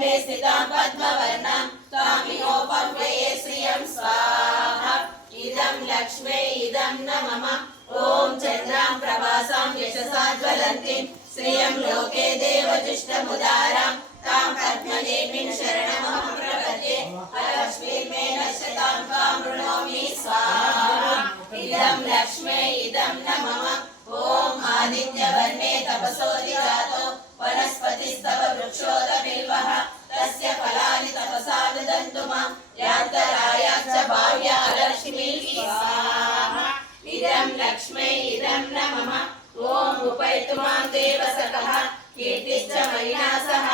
गर्भे स्थितां पद्मवर्णां तामिनोपव्यये श्रियं स्वाहा। इदं लक्ष्मे इदं न मम। ॐ चन्द्रां प्रभासां यशसा ज्वलन्तीं श्रियं लोके देवजुष्टमुदारां तां पद्मनेमिं शरणमहं प्रपद्ये। लक्ष्मीर्मे नश्यतां त्वां वृणोमि स्वाहा। इदं लक्ष्मे इदं न मम। ॐ आदित्यवर्णे तपसोऽधिजातो वनस्पतिस्तव वृक्षोदबिल्वः तस्य फलानि तपसा नुदन्तु मां यान्तरायाश्च भाव्या लक्ष्मीः स्वाहा। इदं लक्ष्मे इदं न मम। ॐ उपैतु मां देवसखः कीर्तिश्च मयिना सह